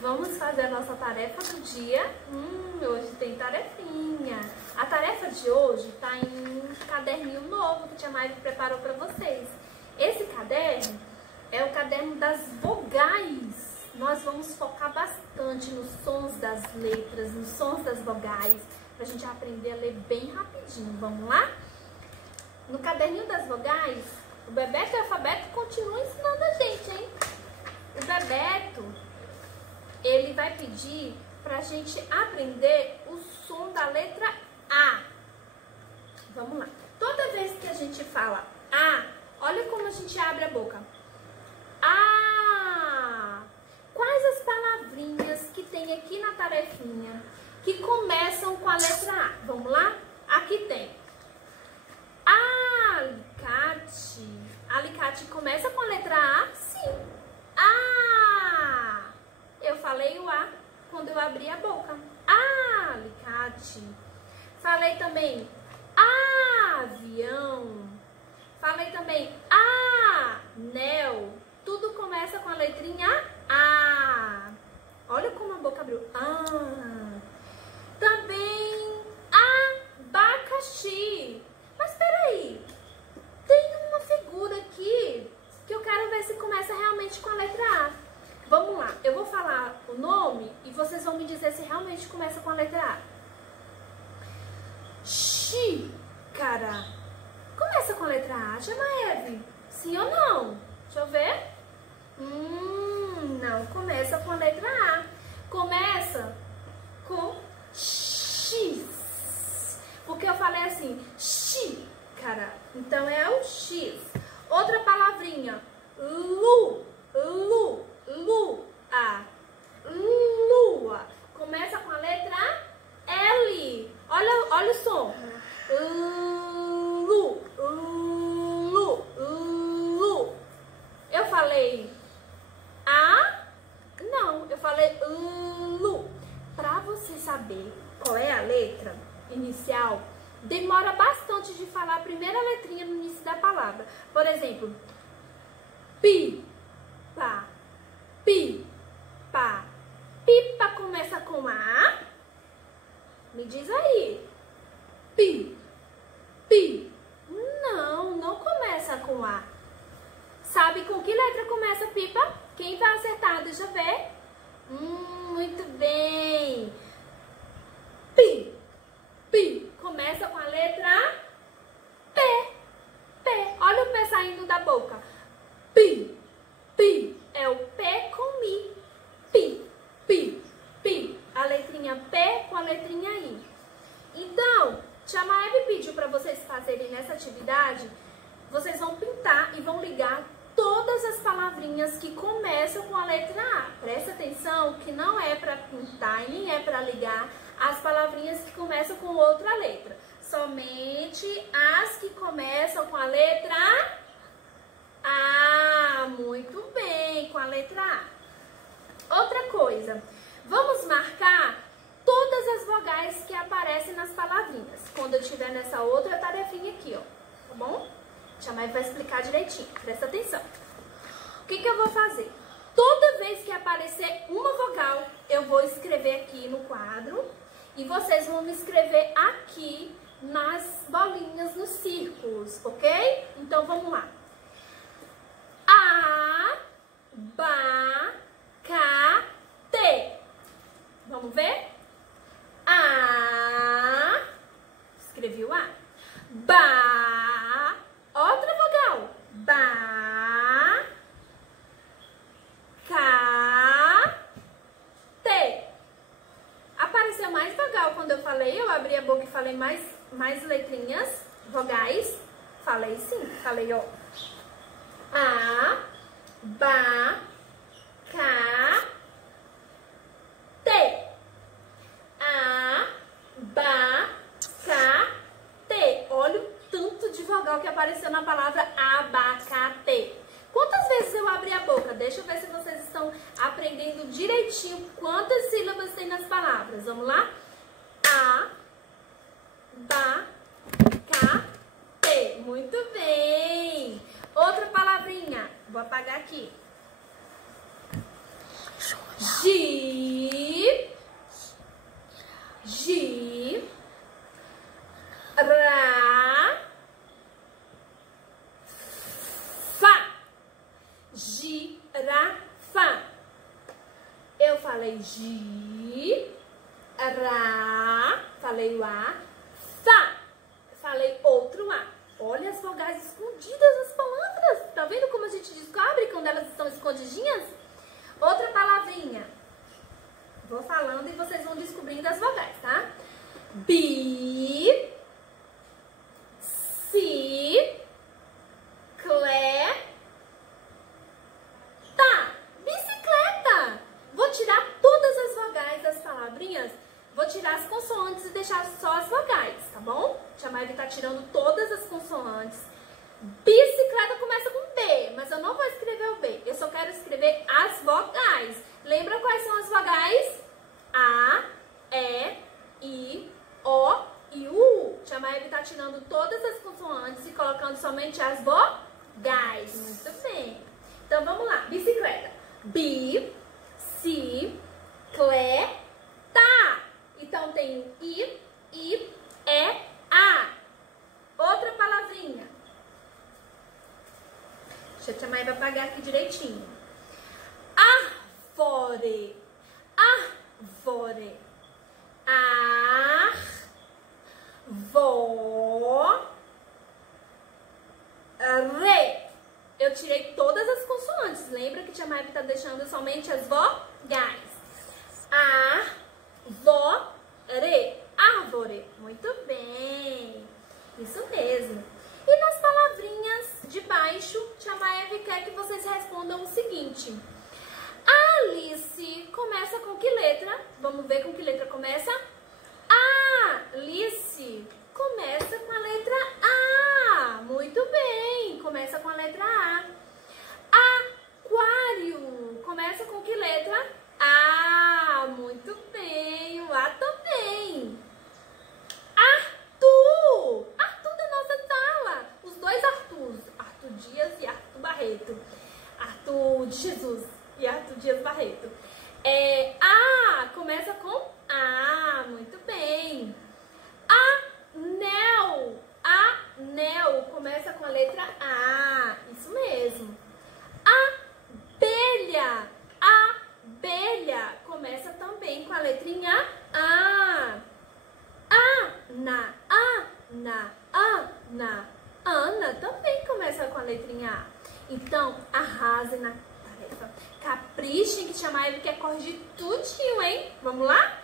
Vamos fazer a nossa tarefa do dia. Hoje tem tarefinha. A tarefa de hoje tá em um caderninho novo que a tia Maia preparou para vocês. Esse caderno é o caderno das vogais. Nós vamos focar bastante nos sons das letras, nos sons das vogais, pra gente aprender a ler bem rapidinho. Vamos lá? No caderninho das vogais, o Bebeto e o Alfabeto continuam ensinando a gente, hein? O Bebeto, ele vai pedir pra gente aprender o som da letra A. Vamos lá. Toda vez que a gente fala A, olha como a gente abre a boca. A. Quais as palavrinhas que tem aqui na tarefinha que começam com a letra A? Vamos lá? Aqui tem alicate. Alicate começa com a letra A? Sim. A. Eu falei o A quando eu abri a boca. Alicate. Falei também avião. Falei também anel. Tudo começa com a letrinha A. Olha como a boca abriu. Também abacaxi. Mas peraí, tem uma figura aqui que eu quero ver se começa realmente com a letra A. Vamos lá, eu vou falar o nome e vocês vão me dizer se realmente começa com a letra A. Xícara. Começa com a letra A, Tia Maeve? Sim ou não? Deixa eu ver. Não começa com a letra A. Começa com X. Porque eu falei assim, xícara. Então é o X. Outra palavrinha, lua. Lua. Começa com a letra L. Olha o som. Lu. Eu falei A? Não, eu falei Lu. Para você saber qual é a letra inicial, demora bastante de falar a primeira letrinha no início da palavra. Por exemplo, pipa. Pipa começa com A. Me diz aí. Pi. Não começa com A. Sabe com que letra começa pipa? Quem vai acertar? Deixa eu ver. Muito bem. Pi. Começa com a letra P. Olha o P saindo da boca. Pi. É o P com Mi. Pi. A letrinha P com a letrinha I. Então, Tia Maeve pediu para vocês fazerem nessa atividade. Vocês vão pintar e vão ligar todas as palavrinhas que começam com a letra A. Presta atenção que não é para pintar e nem é para ligar as palavrinhas que começam com outra letra. Somente as que começam com a letra A. Muito bem, com a letra A. Outra coisa, vamos marcar todas as vogais que aparecem nas palavrinhas. Quando eu estiver nessa outra tarefinha aqui, ó. Tá bom? Tia Maia vai explicar direitinho. Presta atenção. O que eu vou fazer? Toda vez que aparecer uma vogal, eu vou escrever aqui no quadro. E vocês vão me escrever aqui nas bolinhas, nos círculos, ok? Então, vamos lá. Abacate. Vamos ver? A. Escrevi o A. Ba. Outra vogal. Ba. Ca. Te. Apareceu mais vogal quando eu falei. Eu abri a boca e falei mais letrinhas, vogais. Falei sim. Falei, ó. A. Ba. Ca. Te. Abacate. Olha o tanto de vogal que apareceu na palavra abacate. Quantas vezes eu abri a boca? Deixa eu ver se vocês estão aprendendo direitinho quantas sílabas tem nas palavras. Vamos lá? Abacate. Muito bem. Outra palavrinha. Vou apagar aqui. Gi. Gi. Ra. Fa. Girafa. Eu falei gi. Ra. Falei o A. Fa. Falei outro A. Olha as vogais escondidas nas palavras. Tá vendo como a gente descobre quando elas estão escondidinhas? Outra palavrinha. Vou falando e vocês vão descobrindo as vogais, tá? Bi. Si. Clé. Tá. Bicicleta. Vou tirar todas as vogais das palavrinhas. Vou tirar as consoantes e deixar só as vogais, tá bom? Tia Maíra tá tirando todas as consoantes. Bicicleta começa com B, mas eu não vou escrever o B. Eu só quero escrever as vogais. Lembra quais são as vogais? A, E, I, O e U. Tia Maíra tá tirando todas as consoantes e colocando somente as vogais. Muito bem. Então vamos lá. Bicicleta. Bi, si, clé, tá. Então tem I, E, A. Outra palavrinha. Deixa a tia Maíra apagar aqui direitinho. Árvore. Árvore. Re. Eu tirei todas as consoantes. Lembra que tia Maíra tá deixando somente as vogais. Árvore. Árvore. Muito bem. Isso mesmo. E nas palavrinhas de baixo, tia Maíra quer que vocês respondam o seguinte. Alice começa com que letra? Vamos ver com que letra começa? Alice começa com a letra A. Muito bem. Começa com a letra A. Aquário começa com que letra? A. Muito bem. O A também. Arthur. Arthur da nossa sala. Os dois Arthurs. Arthur Dias e Arthur Barreto. Arthur de Jesus e Arthur Dias Barreto. A começa com A. Muito bem. Anel. Anel começa com a letra A. Isso mesmo. Abelha. Abelha começa também com a letrinha A. Ana. Ana. Ana. Ana também começa com a letrinha A. Então, arrasem na tarefa. Caprichem que tia Maíra quer corrigir tudinho, hein? Vamos lá?